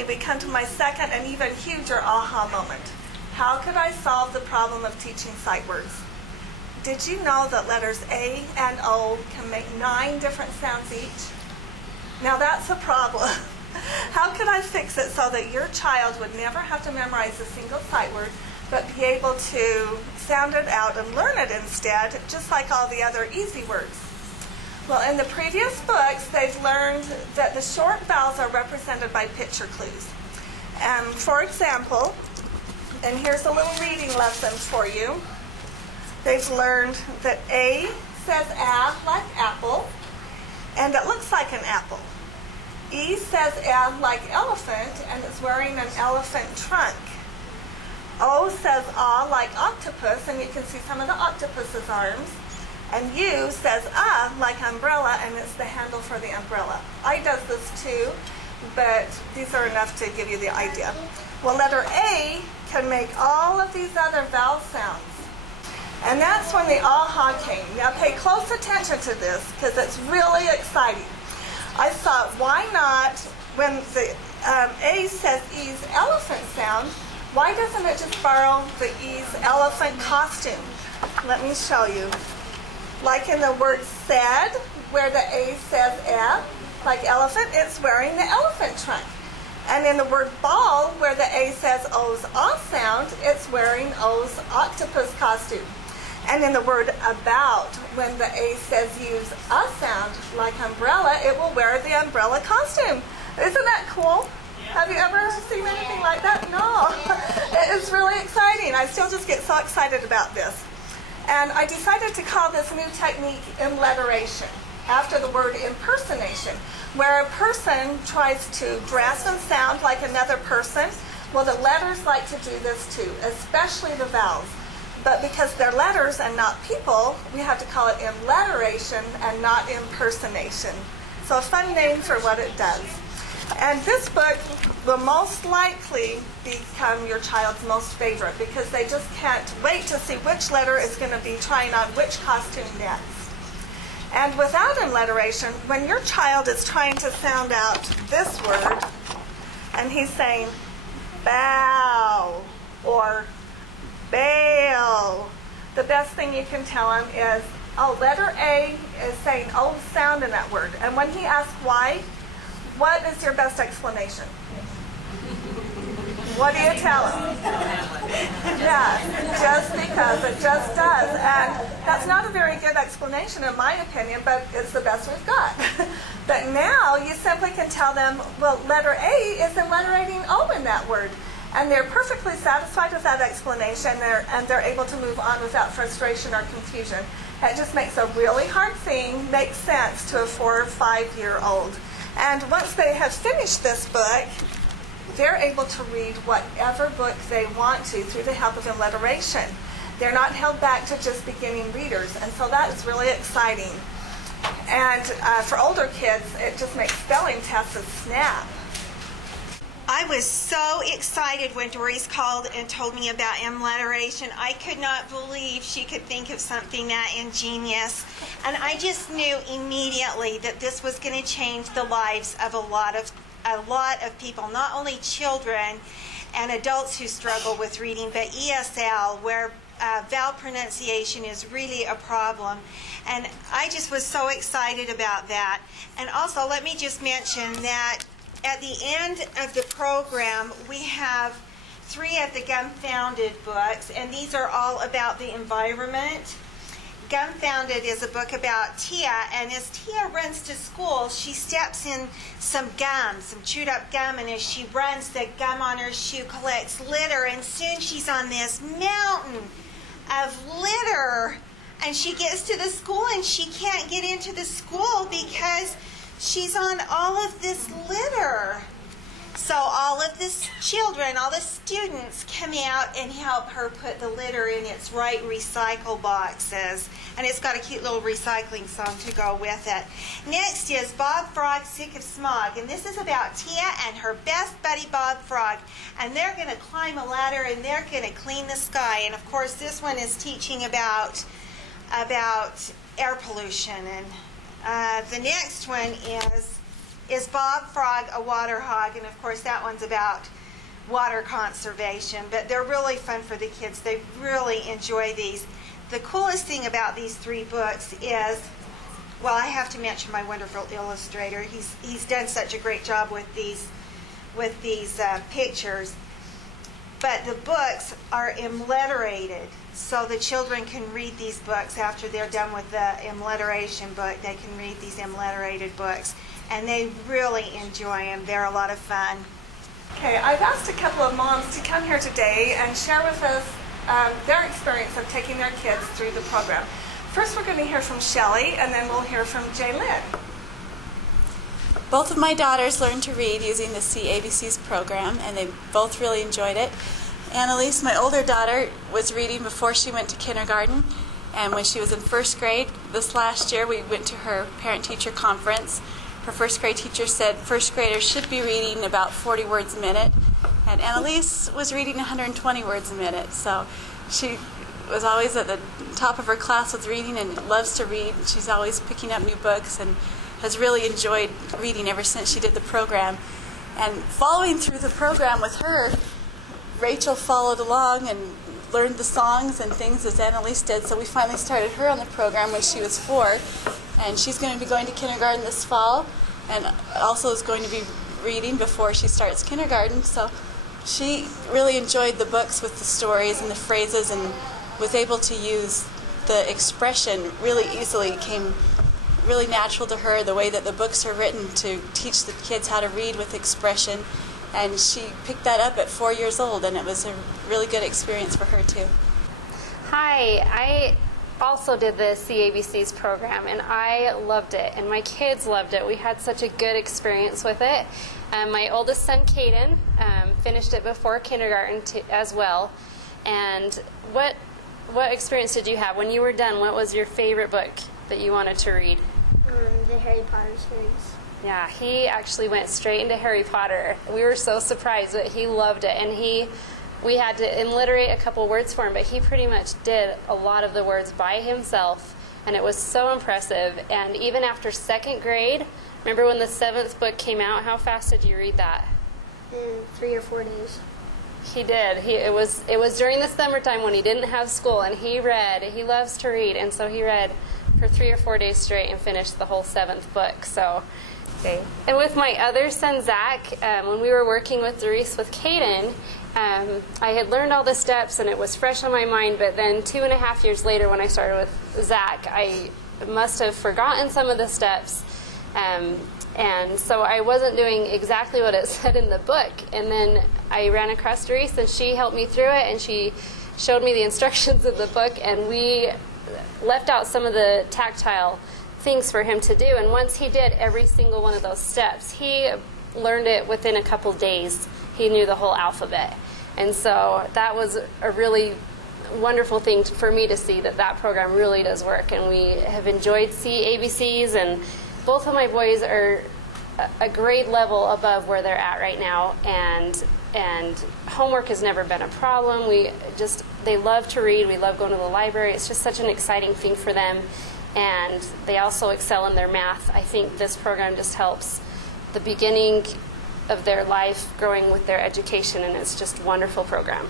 finally, we come to my second and even huger aha moment. How could I solve the problem of teaching sight words? Did you know that letters A and O can make 9 different sounds each? Now that's a problem. How could I fix it so that your child would never have to memorize a single sight word, but be able to sound it out and learn it instead, just like all the other easy words? Well, in the previous books, they've learned that the short vowels are represented by picture clues. For example, and here's a little reading lesson for you. They've learned that A says A like apple, and it looks like an apple. E says E like elephant, and it's wearing an elephant trunk. O says A like octopus, and you can see some of the octopus's arms. And U says like umbrella, and it's the handle for the umbrella. I does this too, but these are enough to give you the idea. Well, letter A can make all of these other vowel sounds. And that's when the aha came. Now pay close attention to this, because it's really exciting. I thought, why not, when the A says E's elephant sound, why doesn't it just borrow the E's elephant costume? Let me show you. Like in the word said, where the A says E, like elephant, it's wearing the elephant trunk. And in the word ball, where the A says O's A sound, it's wearing O's octopus costume. And in the word about, when the A says use a sound, like umbrella, it will wear the umbrella costume. Isn't that cool? Have you ever seen anything like that? No. It is really exciting. I still just get so excited about this. And I decided to call this new technique imletteration, after the word impersonation, where a person tries to dress and sound like another person. Well, the letters like to do this too, especially the vowels. But because they're letters and not people, we have to call it imletteration and not impersonation. So a fun name for what it does. And this book will most likely become your child's most favorite, because they just can't wait to see which letter is going to be trying on which costume next. And without imletteration, when your child is trying to sound out this word, and he's saying bow or bail, the best thing you can tell him is, oh, letter A is saying O sound in that word. And when he asks why, what is your best explanation? What do you tell him? Yeah, just because it just does. And that's not a very good explanation in my opinion, but it's the best we've got. But now you simply can tell them, well, letter A is imletterating O in that word. And they're perfectly satisfied with that explanation, and they're able to move on without frustration or confusion. It just makes a really hard thing make sense to a 4 or 5-year-old. And once they have finished this book, they're able to read whatever book they want to through the help of imletteration. They're not held back to just beginning readers, and so that is really exciting. And for older kids, it just makes spelling tests a snap. I was so excited when Doris called and told me about imletteration. I could not believe she could think of something that ingenious. And I just knew immediately that this was going to change the lives of a lot of people, not only children and adults who struggle with reading, but ESL, where vowel pronunciation is really a problem. And I just was so excited about that. And also, let me just mention that at the end of the program, we have 3 of the Gumfounded books, and these are all about the environment. Gumfounded is a book about Tia, and as Tia runs to school, she steps in some gum, some chewed up gum, and as she runs, the gum on her shoe collects litter, and soon she's on this mountain of litter, and she gets to the school, and she can't get into the school because she's on all of this litter. So all of the children, all the students come out and help her put the litter in its right recycle boxes. And it's got a cute little recycling song to go with it. Next is Bob Frog, Sick of Smog. And this is about Tia and her best buddy Bob Frog. And they're going to climb a ladder and they're going to clean the sky. And of course this one is teaching about air pollution. And the next one is is Bob Frog a Water Hog? And of course that one's about water conservation, but they're really fun for the kids. They really enjoy these. The coolest thing about these 3 books is, well, I have to mention my wonderful illustrator. He's done such a great job with these pictures. But the books are imleterated, so the children can read these books after they're done with the imletteration book. They can read these imleterated books, and they really enjoy them. They're a lot of fun. Okay, I've asked a couple of moms to come here today and share with us their experience of taking their kids through the program. First, we're going to hear from Shelley, and then we'll hear from Jaylynn. Both of my daughters learned to read using the CABC's program, and they both really enjoyed it. Annalise, my older daughter, was reading before she went to kindergarten, and when she was in 1st grade, this last year, we went to her parent-teacher conference. Her 1st grade teacher said 1st graders should be reading about 40 words a minute, and Annalise was reading 120 words a minute, so she was always at the top of her class with reading and loves to read. She's always picking up new books and has really enjoyed reading ever since she did the program. And following through the program with her, Rachel followed along and learned the songs and things as Annalise did, so we finally started her on the program when she was 4. And she's going to be going to kindergarten this fall, and also is going to be reading before she starts kindergarten. So she really enjoyed the books with the stories and the phrases, and was able to use the expression really easily. It came really natural to her, the way that the books are written, to teach the kids how to read with expression. And she picked that up at 4 years old, and it was a really good experience for her too. Hi, I also did the CABC's program, and I loved it, and my kids loved it. We had such a good experience with it. My oldest son, Caden, finished it before kindergarten as well. And what experience did you have? When you were done, what was your favorite book that you wanted to read? The Harry Potter series. Yeah, he actually went straight into Harry Potter. We were so surprised, but he loved it, and we had to alliterate a couple words for him, but he pretty much did a lot of the words by himself, and it was so impressive. And even after 2nd grade, remember when the 7th book came out, how fast did you read that? In 3 or 4 days. He did. It was during the summertime when he didn't have school, and he read. He loves to read, and so he read for 3 or 4 days straight and finished the whole 7th book. So, okay. And with my other son, Zach, when we were working with Doris with Caden, I had learned all the steps, and it was fresh on my mind, but then 2.5 years later when I started with Zach, I must have forgotten some of the steps, and so I wasn't doing exactly what it said in the book. And then I ran across Doris, and she helped me through it, and she showed me the instructions of the book, and we left out some of the tactile things for him to do. And once he did every single one of those steps, he learned it within a couple days. He knew the whole alphabet. And so that was a really wonderful thing for me to see, that program really does work. And we have enjoyed CABCs, and both of my boys are a grade level above where they're at right now. And homework has never been a problem. They love to read. We love going to the library. It's just such an exciting thing for them. And they also excel in their math. I think this program just helps the beginning of their life growing with their education, and it's just a wonderful program.